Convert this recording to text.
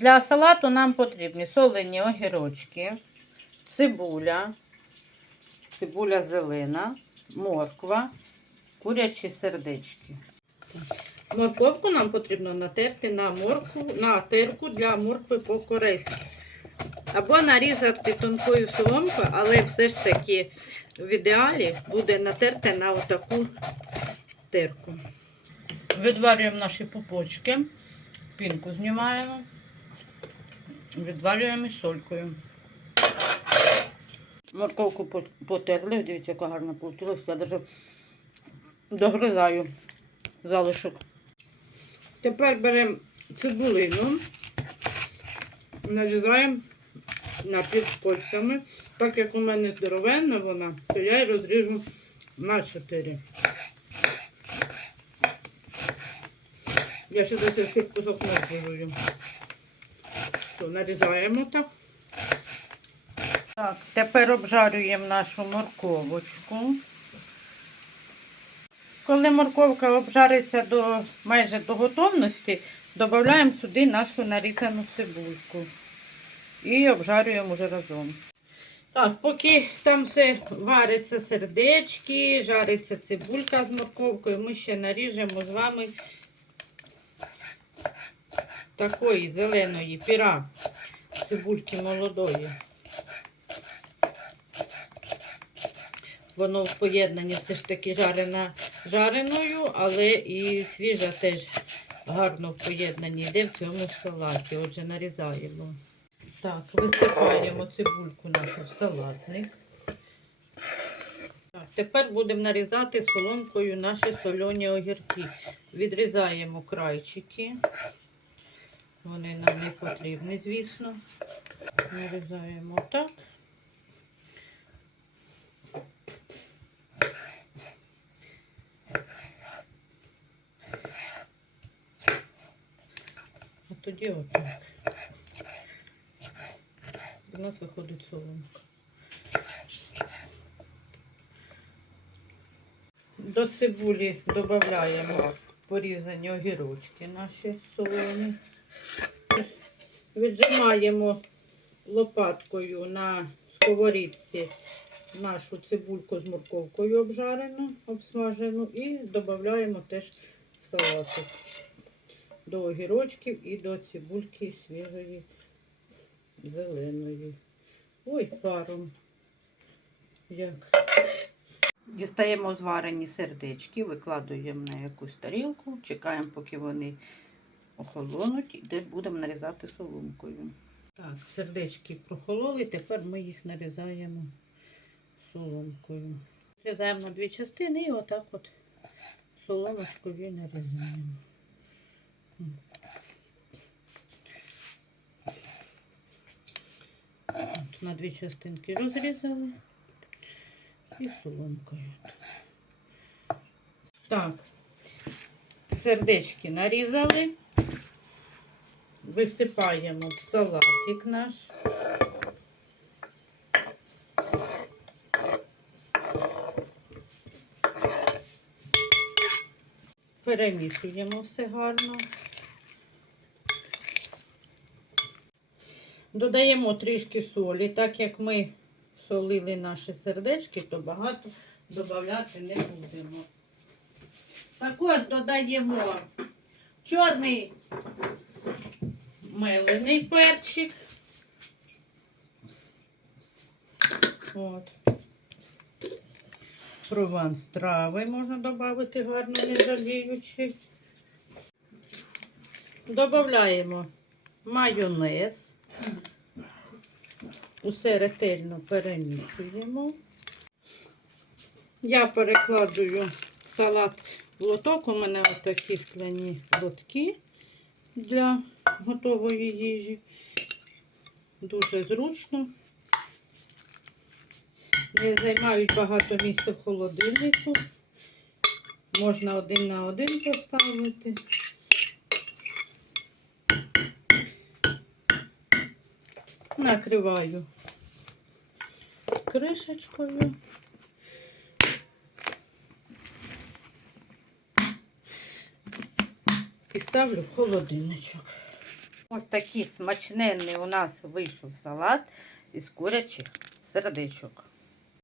Для салату нам потрібні солені огірочки, цибуля, цибуля зелена, морква, курячі сердечки. Морковку нам потрібно натерти на моркву, на терку для моркви по-корейськи. Або нарізати тонкою соломкою, але все ж таки в ідеалі буде натерти на отаку терку. Відварюємо наші пупочки, пінку знімаємо, відварюємо із солькою. Морковку потерли, дивіться, яка гарна вийшла. Я навіть догризаю залишок. Тепер беремо цибулину, нарізаємо напівкольцями. Так як у мене здоровенна вона, то я її розріжу на 4. Я ще до цих кусок не розріжую. То нарізаємо так. Так, тепер обжарюємо нашу морковочку. Коли морковка обжариться до майже до готовності, додаємо сюди нашу нарізану цибульку і обжарюємо вже разом. Так, поки там все вариться сердечки, жариться цибулька з морковкою, ми ще наріжемо з вами такої зеленої піра цибульки молодої. Воно в поєднанні все ж таки жарена жареною, але і свіжа теж гарно в поєднанні йде в цьому салаті. Отже, нарізаємо. Так, висипаємо цибульку нашу в салатник. Так, тепер будемо нарізати соломкою наші сольоні огірки. Відрізаємо крайчики. Вони нам не потрібні, звісно. Нарізаємо так. А тоді отак. У нас виходить соломка. До цибулі додаємо порізані огірочки наші солоні. Віджимаємо лопаткою на сковорідці нашу цибульку з морковкою обжарену, обсмажену і додаємо теж в салатик до огірочків і до цибульки свіжої зеленої. Ой, паром. Як. Дістаємо зварені сердечки, викладуємо на якусь тарілку, чекаємо, поки вони охолонуть, і теж будемо нарізати соломкою. Так, сердечки прохололи, тепер ми їх нарізаємо соломкою. Нарізаємо на дві частини і отак от соломочкою нарізаємо. От на дві частинки розрізали і соломкою. Так, сердечки нарізали, висипаємо в салатик наш. Перемішуємо все гарно. Додаємо трішки солі, так як ми солили наші сердечки, то багато додати не будемо. Також додаємо чорний мелений перчик. От. Прованс трави можна додати гарно, не жаліючи. Додаємо майонез. Усе ретельно перемішуємо. Я перекладую салат в лоток. У мене отакі скляні лотки для готової їжі. Дуже зручно. Не займають багато місця в холодильнику. Можна один на один поставити. Накриваю кришечкою. І ставлю в холодильничок. Ось такий смачненний у нас вийшов салат із курячих сердечок.